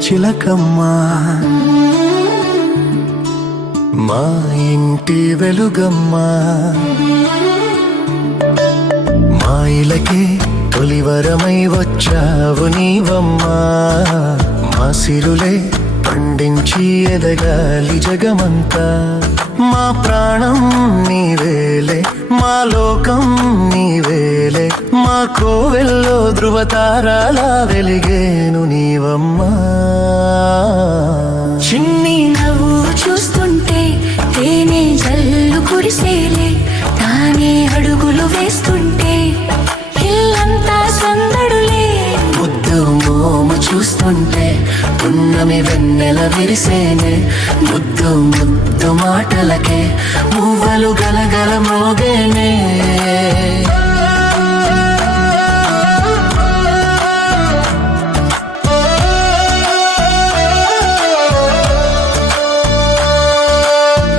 చిలకమ్మా మా ఇంటి వెలుగమ్మా మా ఇలకే తొలివరమై వచ్చావు నీవమ్మా మా సిరులే పండించి ఎదగాలి జగమంతా మా ప్రాణం నీవేలే మా లోకం నీవేలే మా కోవెల్లో ధృవతారాలా వెలిగేను నీవమ్మా చిన్ని నవ్వు చూస్తుంటే తేనె జల్లు కురిసేలే తానే అడుగులు వేస్తుంటే ఇల్లంతా సందడులే ముద్దు మోము చూస్తుంటే పున్నమి వెన్నెల విరిసేనే ముద్దు ముద్దు మాటలకే మువ్వలు గలగల మోగేనే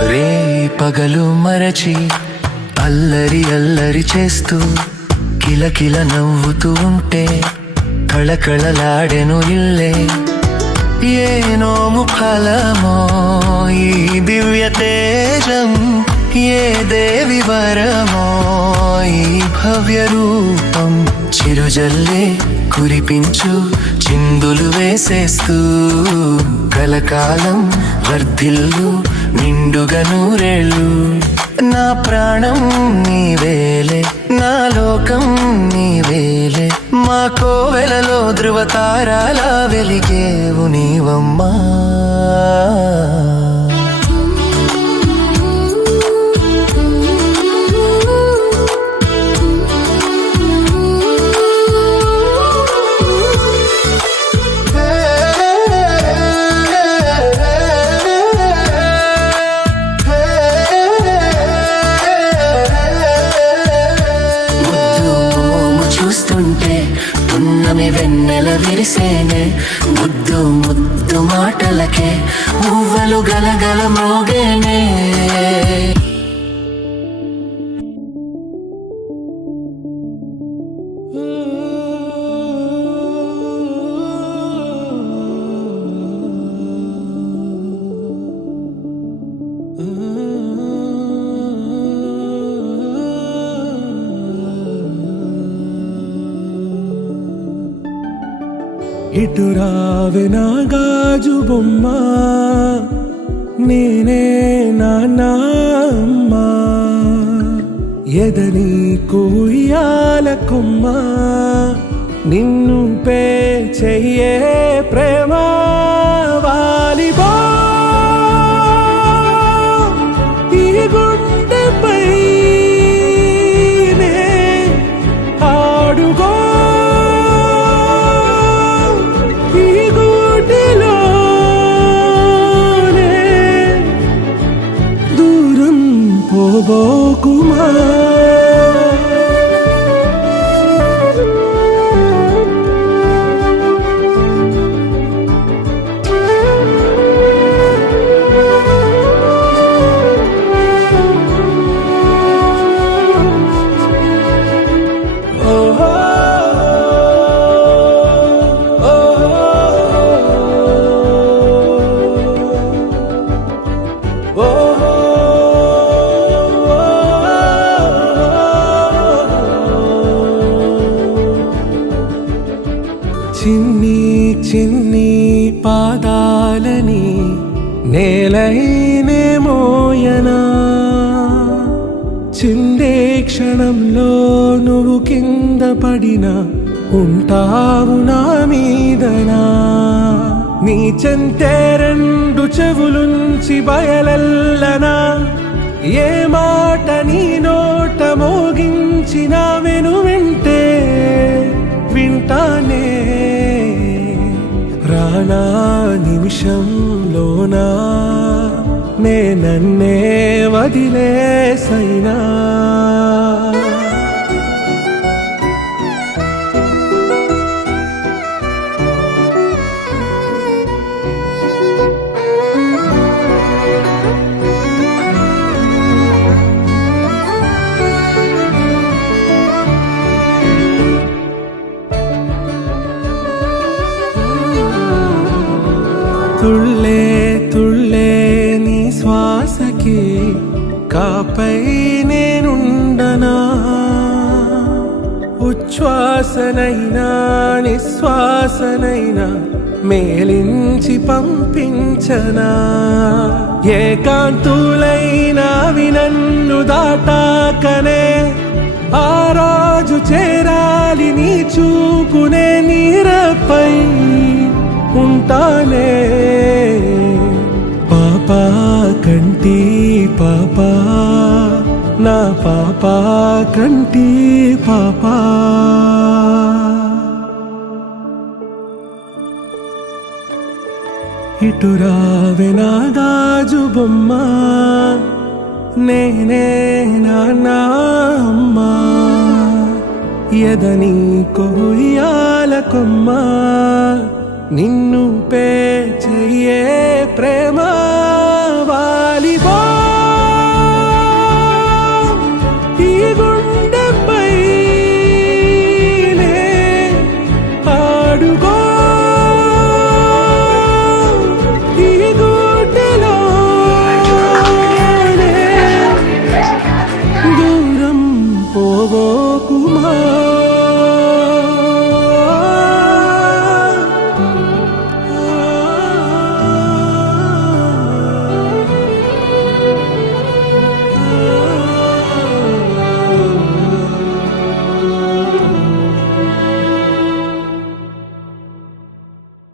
రే పగలు మరచి అల్లరి అల్లరి చేస్తూ కిలకిల నవ్వుతూ ఉంటే కళకళలాడెను ఇల్లే ఏ నోము ఫలమో ఈ దివ్య తేజం ఏ దేవి వరమో ఈ భవ్య రూపం చిరుజల్లే కురిపించు చిందులు వేసేస్తూ కలకాలం వర్ధిల్లు నిండుగా నూరేళ్ళు నా ప్రాణం నీవేలే నా లోకం నీవేలే మా కోవెలలో ధృవతారాలా వెలిగేవు నీవమ్మా పున్నమి వెన్నెల విరిసేనే ముద్దు ముద్దు మాటలకే మువ్వలు గలగల మోగేనే ఇటు రావే నా గాజు బొమ్మ నేనే నాన్నమ్మ ఎదని కుయ్యాల కొమ్మ నిన్ను పే చెయ్యే ప్రేమ వాలిబా ఈ గుండెపై ఆడుగో పోబోకుమా చిన్ని చిన్ని పాదాలని నేలైనే మోయనా చిందే క్షణంలో నువ్వు కింద పడినా ఉంటావు నా మీదనా నీ చెంతే రెండు చెవులుంచి బయలెల్లనా ఏ మాట నీ నోట మోగించిన వెను వింటే వింటానే రానా నిమిషంలోనా నన్నే వదిలేసైనా తుళ్ళే తుళ్ళే నీ శ్వాసకి కాపై నేనుండనా ఉచ్ఛ్వాసనైనా నిశ్వాసనైనా మేలించి పంపించనా ఏకాంతులైనా వినన్ను దాటాకనే ఆ రోజు చేరాలి నీ చూపునే నీరపై ఉంటానే పాపా కంటి పాపా నా పాపా కంటి పాపా ఇటు రావే నా గాజు బొమ్మ నేనే నాన్న అమ్మా ఎదని కొయ్యాల కొమ్మ నిన్ను పే చెయ్యే ప్రేమ వాలిబో